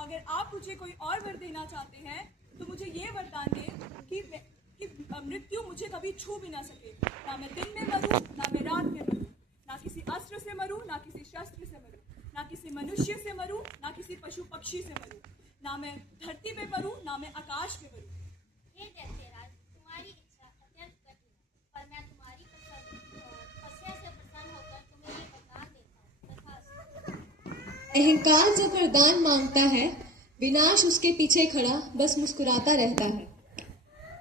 अगर आप मुझे कोई और वर देना चाहते हैं तो मुझे ये वरदान दें कि मृत्यु मुझे कभी छू भी ना सके। ना मैं दिन में मरूं, ना मैं रात में मरूं, ना किसी अस्त्र से मरूं, ना किसी शस्त्र से मरूं, ना किसी मनुष्य से मरूं, ना किसी पशु पक्षी से मरूं, ना मैं धरती पे मरूं, ना मैं आकाश पे मरूं। हे दैत्यराज, तुम्हारी इच्छा अत्यंत कठिन है, पर मैं तुम्हारी तपस्या से प्रसन्न होकर तुम्हें ये वरदान देता हूँ। अहंकार जब वरदान मांगता है, विनाश उसके पीछे खड़ा बस मुस्कुराता रहता है।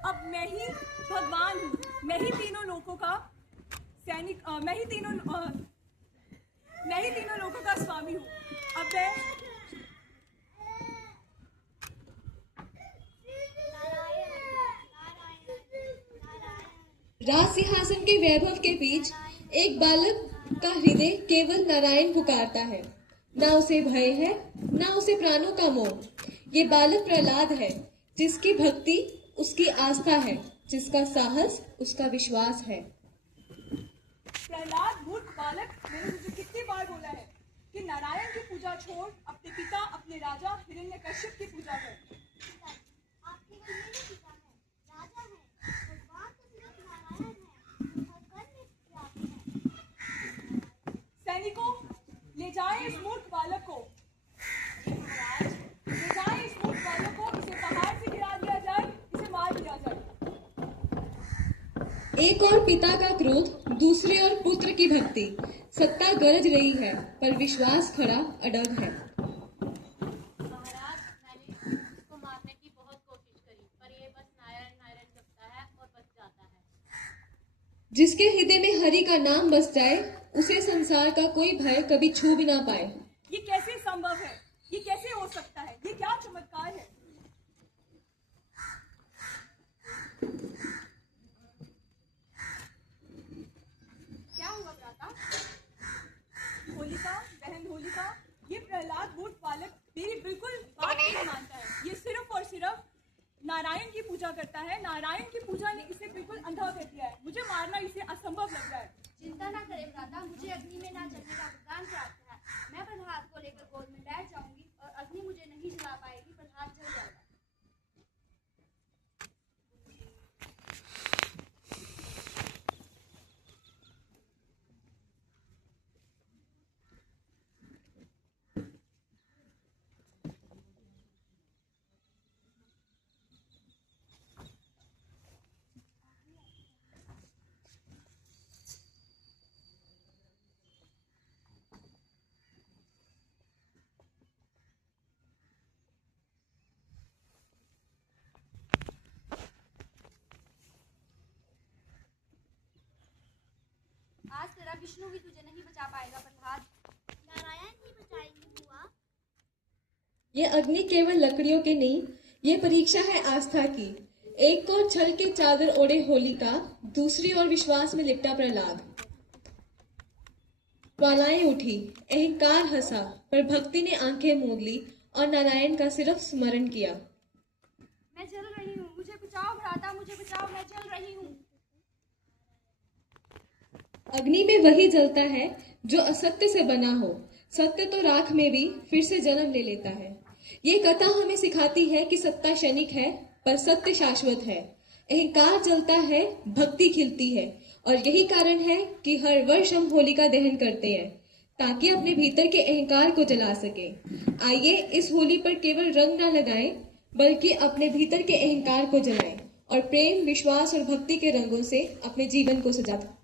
अब मैं ही भगवान हूँ, मैं ही तीनों लोगों का सैनिक, मैं ही तीनों लोगों का स्वामी हूँ। अब मैं राज सिंहासन के वैभव के बीच एक बालक का हृदय केवल नारायण पुकारता है। ना उसे भय है, ना उसे प्राणों का मोह। ये बालक प्रहलाद है, जिसकी भक्ति उसकी आस्था है, जिसका साहस उसका विश्वास है। प्रहलाद मूर्ख बालक, मैंने तुझे कितनी बार बोला है कि नारायण की पूजा छोड़ अपने पिता, अपने राजा हिरण्यकश्यप की पूजा कर। आप केवल मेरे पिता हैं, राजा हैं, भगवान तो सिर्फ नारायण हैं, जो हर कर्म में व्यापी हैं। सैनिकों, ले जाएं इस मूर्ख बालक को। ले जाएं इस मूर्ख बालक को, इसे पहाड़ से गिरा दिया जाए, इसे मार दिया जाए। एक और पिता का क्रोध, दूसरी ओर पुत्र की भक्ति। सत्ता गरज रही है, पर विश्वास खड़ा अडग है। महाराज, मैंने उसको मारने की बहुत कोशिश करी, पर ये बस नारायण नारायण जपता है और बच जाता है। जिसके हृदय में हरि का नाम बस जाए, उसे संसार का कोई भय कभी छू भी ना पाए। ये कैसे संभव है? ये कैसे हो सकता है? ये क्या चमत्कार है? क्या हुआ भ्राता? होलिका, बहन होलिका, ये प्रहलाद मूर्ख बालक तेरी बिल्कुल बात नहीं मानता है। ये सिर्फ और सिर्फ नारायण की पूजा करता है। नारायण की पूजा ने इसे बिल्कुल अंधा कर दिया है। मुझे मारना इसे असंभव लग रहा है। चिंता ना करें भ्राता, मुझे अग्नि में ना जलने का वरदान प्राप्त है। मैं प्रहलाद को लेकर गोद में बैठ जाऊंगी और अग्नि मुझे नहीं जला पाएगी, प्रहलाद जल जाएगा। आज तेरा विष्णु भी तुझे नहीं बचा पाएगा प्रहलाद। नारायण ही बचाएंगे बुआ। ये अग्नि केवल लकड़ियों की नहीं, ये परीक्षा है आस्था की। एक ओर छल के चादर ओढ़े होलिका, दूसरी ओर विश्वास में लिपटा प्रहलाद। ज्वालाएं उठी, अहंकार हंसा, पर भक्ति ने आंखें मूंद ली और नारायण का सिर्फ स्मरण किया। मैं जल रही हूँ, मुझे बचाओ भ्राता, मुझे बचाओ, मैं जल रही हूँ। अग्नि में वही जलता है जो असत्य से बना हो। सत्य तो राख में भी फिर से जन्म ले लेता है। ये कथा हमें सिखाती है कि सत्ता क्षणिक है, पर सत्य शाश्वत है। अहंकार जलता है, भक्ति खिलती है, और यही कारण है कि हर वर्ष हम होली का दहन करते हैं, ताकि अपने भीतर के अहंकार को जला सके। आइए इस होली पर केवल रंग न लगाएं, बल्कि अपने भीतर के अहंकार को जलाएं और प्रेम, विश्वास और भक्ति के रंगों से अपने जीवन को सजाएं।